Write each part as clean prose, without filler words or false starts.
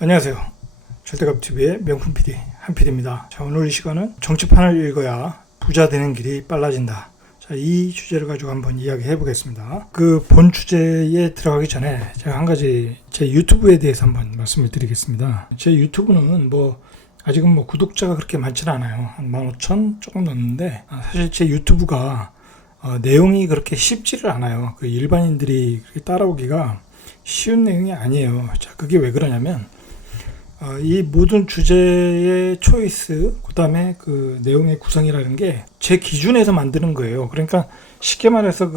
안녕하세요. 절대값TV의 명품 PD 한PD입니다. 자, 오늘 이 시간은 정치판을 읽어야 부자 되는 길이 빨라진다. 자, 이 주제를 가지고 한번 이야기해 보겠습니다. 그 본 주제에 들어가기 전에 제가 한 가지 제 유튜브에 대해서 한번 말씀을 드리겠습니다. 제 유튜브는 아직은 구독자가 그렇게 많지는 않아요. 한 15,000 조금 넘는데, 사실 제 유튜브가 내용이 그렇게 쉽지를 않아요. 그 일반인들이 따라오기가 쉬운 내용이 아니에요. 자, 그게 왜 그러냐면 이 모든 주제의 초이스, 그 다음에 그 내용의 구성이라는 게 제 기준에서 만드는 거예요. 그러니까 쉽게 말해서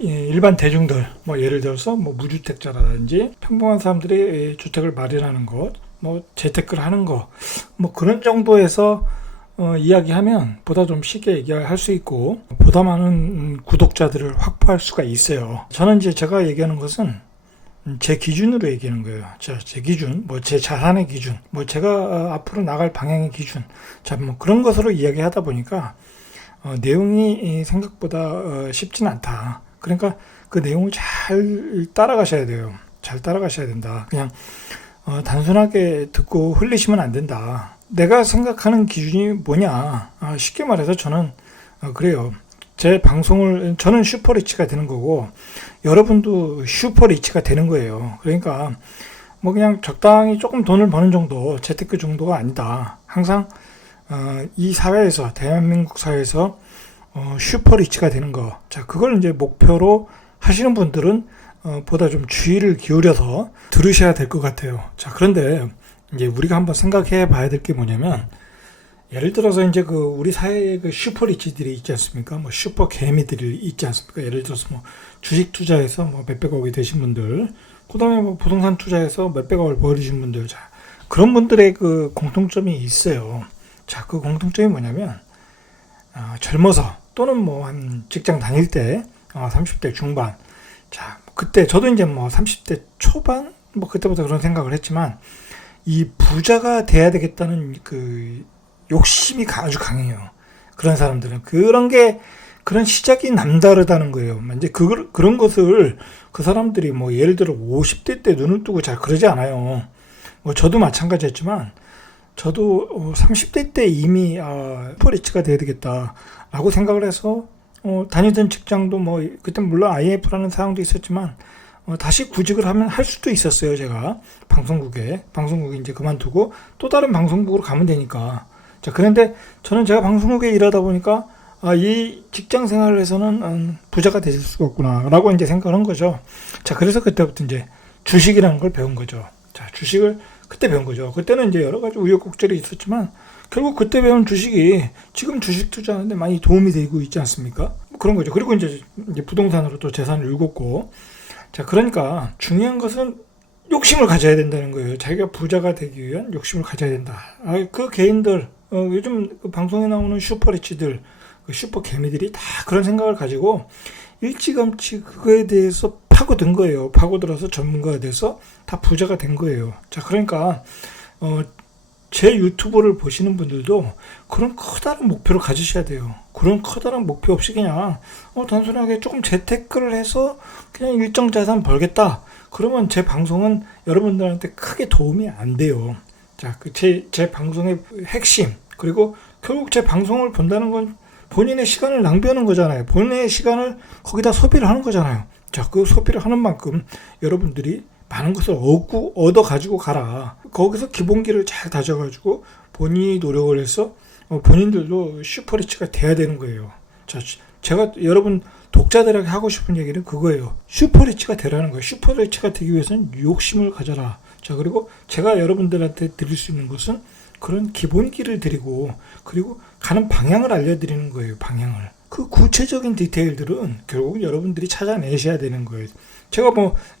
일반 대중들, 예를 들어서 무주택자라든지 평범한 사람들이 주택을 마련하는 것, 재테크를 하는 거, 그런 정도에서 이야기하면 보다 좀 쉽게 얘기할 수 있고 보다 많은 구독자들을 확보할 수가 있어요. 저는 제가 얘기하는 것은 제 기준으로 얘기하는 거예요. 제 기준, 제 자산의 기준, 제가 앞으로 나갈 방향의 기준. 그런 것으로 이야기하다 보니까, 내용이 생각보다 쉽지는 않다. 그러니까 그 내용을 잘 따라가셔야 돼요. 잘 따라가셔야 된다. 그냥, 단순하게 듣고 흘리시면 안 된다. 내가 생각하는 기준이 뭐냐. 쉽게 말해서 저는, 그래요. 제 방송을, 저는 슈퍼리치가 되는 거고, 여러분도 슈퍼리치가 되는 거예요. 그러니까, 그냥 적당히 조금 돈을 버는 정도, 재테크 정도가 아니다. 항상, 이 사회에서, 대한민국 사회에서, 슈퍼리치가 되는 거. 자, 그걸 이제 목표로 하시는 분들은, 보다 좀 주의를 기울여서 들으셔야 될 것 같아요. 자, 그런데, 이제 우리가 한번 생각해 봐야 될 게 뭐냐면, 예를 들어서 이제 우리 사회의 슈퍼리치들이 있지 않습니까? 슈퍼 개미들이 있지 않습니까? 예를 들어서 주식 투자해서 몇백억이 되신 분들, 그 다음에 부동산 투자해서 몇백억을 벌이신 분들, 자, 그런 분들의 그 공통점이 있어요. 자, 그 공통점이 뭐냐면, 젊어서 또는 한 직장 다닐 때, 30대 중반, 자, 그때 저도 이제 30대 초반, 그때부터 그런 생각을 했지만, 이 부자가 돼야 되겠다는 욕심이 아주 강해요. 그런 사람들은. 그런 시작이 남다르다는 거예요. 이제 그런 것을 그 사람들이 예를 들어 50대 때 눈을 뜨고 잘 그러지 않아요. 저도 마찬가지였지만, 저도 30대 때 이미, 슈퍼리치가 돼야 되겠다라고 생각을 해서, 다니던 직장도 그때 물론 IMF라는 상황도 있었지만, 다시 구직을 할 수도 있었어요, 제가. 방송국에 이제 그만두고 또 다른 방송국으로 가면 되니까. 자, 그런데 저는 제가 방송국에 일하다 보니까, 이 직장 생활을 해서는 부자가 되실 수가 없구나라고 이제 생각을 한 거죠. 자, 그래서 그때부터 이제 주식이라는 걸 배운 거죠. 자, 주식을 그때 배운 거죠. 그때는 이제 여러 가지 우여곡절이 있었지만, 결국 그때 배운 주식이 지금 주식 투자하는데 많이 도움이 되고 있지 않습니까? 그런 거죠. 그리고 이제 부동산으로 또 재산을 읽었고, 자, 그러니까 중요한 것은 욕심을 가져야 된다는 거예요. 자기가 부자가 되기 위한 욕심을 가져야 된다. 그 개인들, 요즘 방송에 나오는 슈퍼리치들, 슈퍼 개미들이 다 그런 생각을 가지고 일찌감치 그거에 대해서 파고든 거예요. 파고들어서 전문가가 돼서 다 부자가 된 거예요. 자, 그러니까 제 유튜브를 보시는 분들도 그런 커다란 목표를 가지셔야 돼요. 그런 커다란 목표 없이 그냥 단순하게 조금 재테크를 해서 그냥 일정 자산 벌겠다. 그러면 제 방송은 여러분들한테 크게 도움이 안 돼요. 자, 제 방송의 핵심, 그리고 결국 제 방송을 본다는 건 본인의 시간을 낭비하는 거잖아요. 본인의 시간을 거기다 소비를 하는 거잖아요. 자, 그 소비를 하는 만큼 여러분들이 많은 것을 얻어 가지고 가라. 거기서 기본기를 잘 다져가지고 본인이 노력을 해서 본인들도 슈퍼리치가 돼야 되는 거예요. 자, 제가 여러분 독자들에게 하고 싶은 얘기는 그거예요. 슈퍼리치가 되라는 거예요. 슈퍼리치가 되기 위해서는 욕심을 가져라. 자, 그리고 제가 여러분들한테 드릴 수 있는 것은 그런 기본기를 드리고, 그리고 가는 방향을 알려드리는 거예요. 방향을. 그 구체적인 디테일들은 결국은 여러분들이 찾아내셔야 되는 거예요. 제가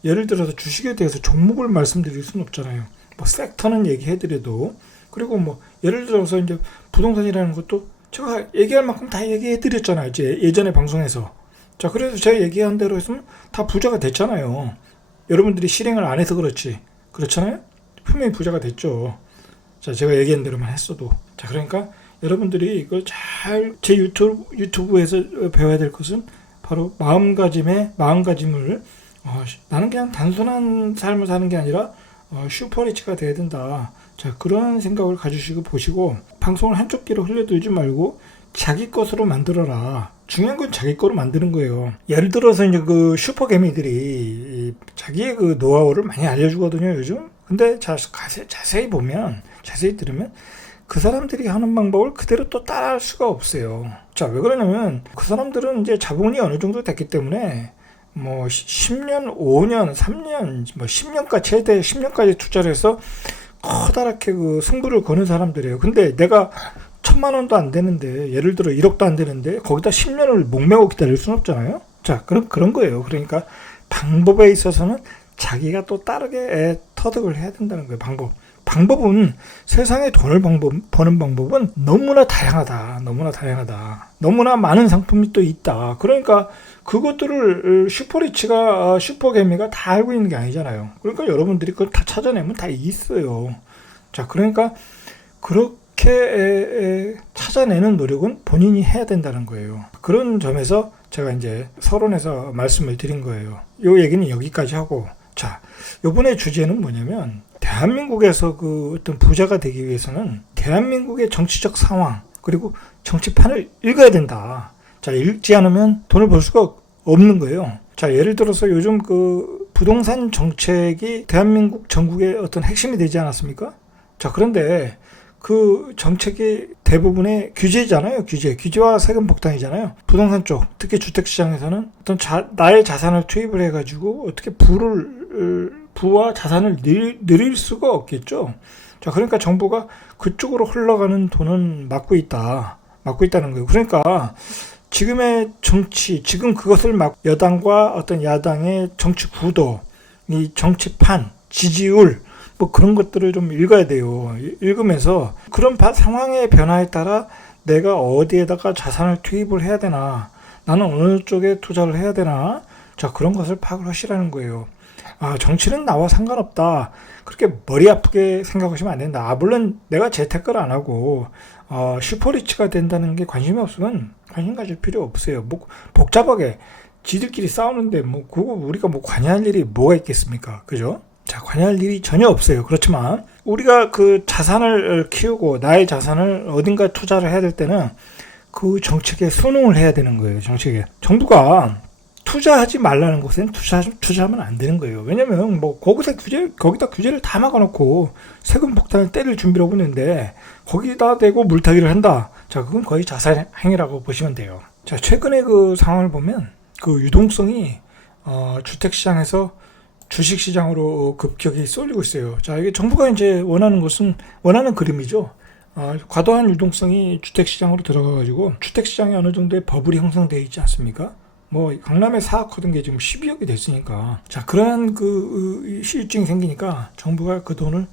예를 들어서 주식에 대해서 종목을 말씀드릴 수는 없잖아요. 섹터는 얘기해드려도, 그리고 예를 들어서 이제 부동산이라는 것도 제가 얘기할 만큼 다 얘기해드렸잖아요. 이제 예전에 방송에서. 자, 그래서 제가 얘기한 대로 했으면 다 부자가 됐잖아요. 여러분들이 실행을 안 해서 그렇지. 그렇잖아요? 분명히 부자가 됐죠. 자, 제가 얘기한 대로만 했어도. 자, 그러니까 여러분들이 이걸 제 유튜브에서 배워야 될 것은 바로 마음가짐을 나는 그냥 단순한 삶을 사는 게 아니라 슈퍼리치가 돼야 된다. 자, 그런 생각을 가지시고 보시고 방송을 한쪽 귀로 흘려들지 말고 자기 것으로 만들어라. 중요한 건 자기 거로 만드는 거예요. 예를 들어서 이제 그 슈퍼개미들이 자기의 그 노하우를 많이 알려주거든요, 요즘. 근데 자세히 보면, 자세히 들으면 그 사람들이 하는 방법을 그대로 또 따라할 수가 없어요. 자, 왜 그러냐면 그 사람들은 이제 자본이 어느 정도 됐기 때문에 뭐 10년, 5년, 3년, 뭐 10년까지 최대 10년까지 투자를 해서 커다랗게 그 승부를 거는 사람들이에요. 근데 내가 1,000만 원도 안 되는데, 예를 들어 1억도 안 되는데 거기다 10년을 목매고 기다릴 수는 없잖아요. 자, 그런 거예요. 그러니까 방법에 있어서는 자기가 또 다르게 터득을 해야 된다는 거예요. 방법은 세상에 돈을 버는 방법은 너무나 다양하다. 너무나 많은 상품이 또 있다. 그러니까 그것들을 슈퍼개미가 다 알고 있는 게 아니잖아요. 그러니까 여러분들이 그걸 다 찾아내면 다 있어요. 자, 그러니까 그렇게 찾아내는 노력은 본인이 해야 된다는 거예요. 그런 점에서 제가 이제 서론에서 말씀을 드린 거예요. 요 얘기는 여기까지 하고, 자, 요번에 주제는 뭐냐면, 대한민국에서 그 어떤 부자가 되기 위해서는 대한민국의 정치적 상황, 그리고 정치판을 읽어야 된다. 자, 읽지 않으면 돈을 벌 수가 없는 거예요. 자, 예를 들어서 요즘 그 부동산 정책이 대한민국 전국의 어떤 핵심이 되지 않았습니까? 자, 그런데 그 정책이 대부분의 규제잖아요. 규제와 세금 폭탄이잖아요. 부동산 쪽, 특히 주택시장에서는 어떤 나의 자산을 투입을 해가지고 어떻게 부와 자산을 늘릴 수가 없겠죠. 자, 그러니까 정부가 그쪽으로 흘러가는 돈은 막고 있다는 거예요. 그러니까 지금의 정치, 지금 그것을 여당과 어떤 야당의 정치 구도, 이 정치판, 지지율, 뭐 그런 것들을 좀 읽어야 돼요. 읽으면서 그런 상황의 변화에 따라 내가 어디에다가 자산을 투입을 해야 되나, 나는 어느 쪽에 투자를 해야 되나, 자, 그런 것을 파악을 하시라는 거예요. 아, 정치는 나와 상관없다. 그렇게 머리 아프게 생각하시면 안 된다. 아, 물론 내가 재테크를 안 하고 슈퍼리치가 된다는 게 관심이 없으면 관심 가질 필요 없어요. 뭐 복잡하게 지들끼리 싸우는데 뭐 그거 우리가 뭐 관여할 일이 뭐가 있겠습니까? 그죠? 자, 관여할 일이 전혀 없어요. 그렇지만 우리가 그 자산을 키우고 나의 자산을 어딘가 투자를 해야 될 때는 그 정책에 순응을 해야 되는 거예요. 정책에. 정부가 투자하지 말라는 곳에는 투자하면 안 되는 거예요. 왜냐면 뭐 거기다 규제를 다 막아놓고 세금 폭탄을 때릴 준비를 하고 있는데 거기다 대고 물타기를 한다. 자, 그건 거의 자살 행위라고 보시면 돼요. 자, 최근에 그 상황을 보면 그 유동성이 주택시장에서 주식시장으로 급격히 쏠리고 있어요. 자, 이게 정부가 이제 원하는 그림이죠. 과도한 유동성이 주택시장으로 들어가가지고 주택시장에 어느 정도의 버블이 형성되어 있지 않습니까? 뭐 강남에 사학하던 게 지금 12억이 됐으니까, 자, 그러한 그 실증이 생기니까 정부가 그 돈을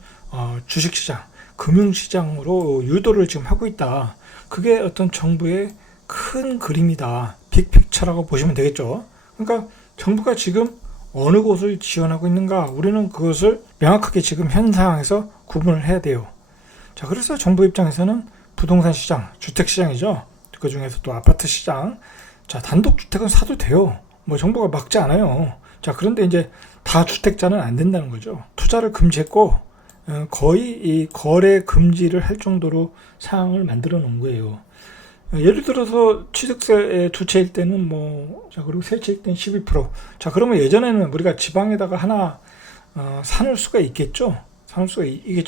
주식시장, 금융시장으로 유도를 지금 하고 있다. 그게 어떤 정부의 큰 그림이다. 빅픽처라고 보시면 되겠죠. 그러니까 정부가 지금 어느 곳을 지원하고 있는가, 우리는 그것을 명확하게 지금 현 상황에서 구분을 해야 돼요. 자, 그래서 정부 입장에서는 부동산 시장, 주택 시장이죠. 그 중에서 또 아파트 시장. 자, 단독주택은 사도 돼요. 뭐 정부가 막지 않아요. 자, 그런데 이제 다 주택자는 안 된다는 거죠. 투자를 금지했고 거의 이 거래 금지를 할 정도로 상황을 만들어 놓은 거예요. 예를 들어서 취득세 두 채일 때는 자, 그리고 세 채일 때는 12%. 자, 그러면 예전에는 우리가 지방에다가 하나 사놓을 수가 있겠죠.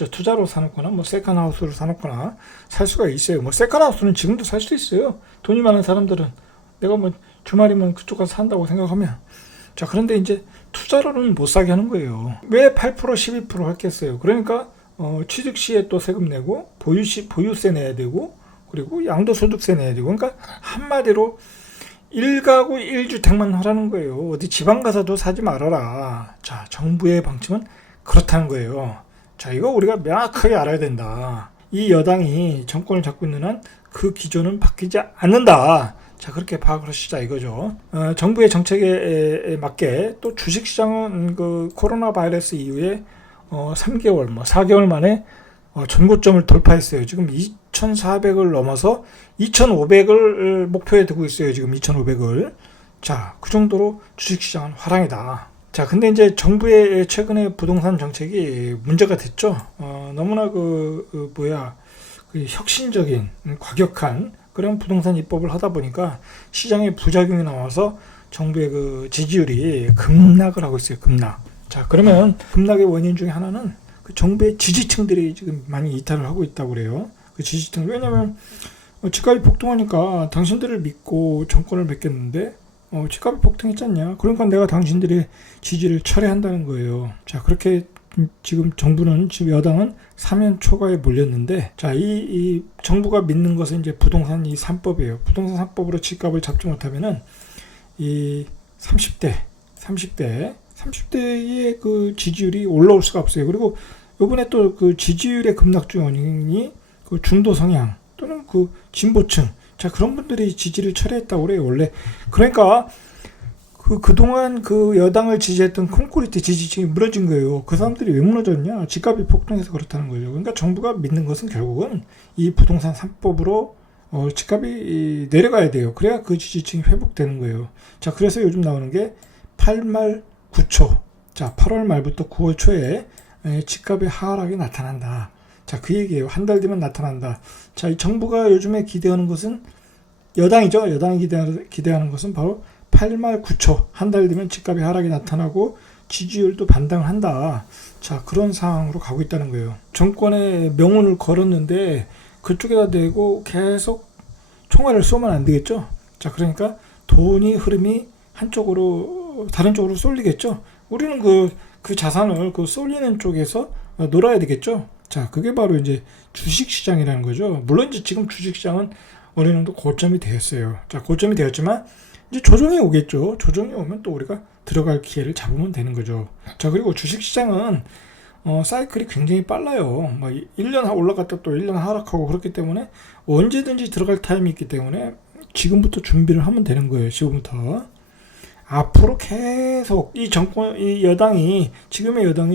투자로 사놓거나 뭐 세컨하우스로 사놓거나 살 수가 있어요. 뭐 세컨하우스는 지금도 살 수 있어요. 돈이 많은 사람들은 내가 뭐 주말이면 그쪽 가서 산다고 생각하면. 자, 그런데 이제 투자로는 못 사게 하는 거예요. 왜 8% 12% 할겠어요? 그러니까 취득 시에 또 세금 내고 보유세 내야 되고, 그리고 양도소득세 내야 되고. 그러니까 한마디로 1가구 1주택만 하라는 거예요. 어디 지방 가서도 사지 말아라. 자, 정부의 방침은 그렇다는 거예요. 자, 이거 우리가 명확하게 알아야 된다. 이 여당이 정권을 잡고 있는 한 그 기조는 바뀌지 않는다. 자, 그렇게 파악을 하시자 이거죠. 정부의 정책에 맞게 또 주식시장은 그 코로나 바이러스 이후에 3개월, 4개월 만에 전고점을 돌파했어요. 지금 2,400을 넘어서 2,500을 목표에 두고 있어요. 지금 2,500을. 자, 그 정도로 주식시장은 화랑이다. 자, 근데 이제 정부의 최근에 부동산 정책이 문제가 됐죠. 너무나 그 혁신적인, 과격한 그런 부동산 입법을 하다 보니까 시장에 부작용이 나와서 정부의 그 지지율이 급락을 하고 있어요. 급락. 자, 그러면 급락의 원인 중에 하나는 그 정부의 지지층들이 지금 많이 이탈을 하고 있다고 그래요. 그 지지층. 왜냐면 집값이 폭등하니까 당신들을 믿고 정권을 맺겠는데 집값이 폭등했지 않냐? 그러니까 내가 당신들의 지지를 철회한다는 거예요. 자, 그렇게 지금 여당은 사면 초과에 몰렸는데, 자, 이 정부가 믿는 것은 이제 부동산 이 3법이에요. 부동산 3법으로 집값을 잡지 못하면은 이 30대의 그 지지율이 올라올 수가 없어요. 그리고 이번에 또 그 지지율의 급락 중 원인이 그 중도 성향 또는 그 진보층, 자, 그런 분들이 지지를 철회했다고 그래요, 원래. 그러니까 그동안 그 여당을 지지했던 콘크리트 지지층이 무너진 거예요. 그 사람들이 왜 무너졌냐? 집값이 폭등해서 그렇다는 거죠. 그러니까 정부가 믿는 것은 결국은 이 부동산 3법으로 집값이 내려가야 돼요. 그래야 그 지지층이 회복되는 거예요. 자, 그래서 요즘 나오는 게 8말 9초. 자, 8월 말부터 9월 초에 집값의 하락이 나타난다. 자, 그 얘기예요. 한 달 뒤면 나타난다. 자, 이 정부가 요즘에 기대하는 것은 여당이죠. 여당이 기대하는 것은 바로 8말 9초. 한 달 뒤면 집값의 하락이 나타나고 지지율도 반등을 한다. 자, 그런 상황으로 가고 있다는 거예요. 정권의 명운을 걸었는데 그쪽에다 대고 계속 총알을 쏘면 안 되겠죠. 자, 그러니까 돈이 흐름이 다른 쪽으로 쏠리겠죠. 우리는 그 자산을 그 쏠리는 쪽에서 놀아야 되겠죠. 자, 그게 바로 이제 주식시장이라는 거죠. 물론 이제 지금 주식시장은 어느 정도 고점이 되었어요. 자, 고점이 되었지만 이제 조정이 오겠죠. 조정이 오면 또 우리가 들어갈 기회를 잡으면 되는 거죠. 자, 그리고 주식시장은 사이클이 굉장히 빨라요. 1년 올라갔다 또 1년 하락하고 그렇기 때문에 언제든지 들어갈 타임이 있기 때문에 지금부터 준비를 하면 되는 거예요. 지금부터. 앞으로 계속 지금의 여당이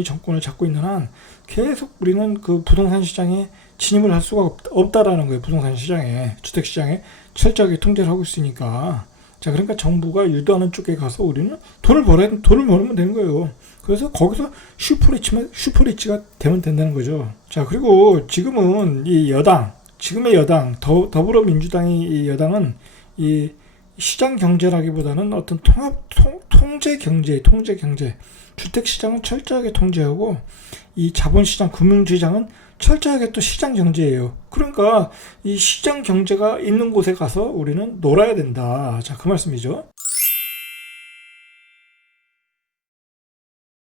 정권을 잡고 있는 한 계속 우리는 그 부동산 시장에 진입을 할 수가 없다라는 거예요. 부동산 시장에, 주택 시장에 철저하게 통제를 하고 있으니까. 자, 그러니까 정부가 유도하는 쪽에 가서 우리는 돈을 벌면 되는 거예요. 그래서 거기서 슈퍼리치가 되면 된다는 거죠. 자, 그리고 지금은 지금의 여당, 더불어민주당이 이 여당은 이 시장 경제라기보다는 어떤 통제 경제, 주택 시장은 철저하게 통제하고 이 자본시장, 금융시장은 철저하게 또 시장 경제예요. 그러니까 이 시장 경제가 있는 곳에 가서 우리는 놀아야 된다. 자, 그 말씀이죠.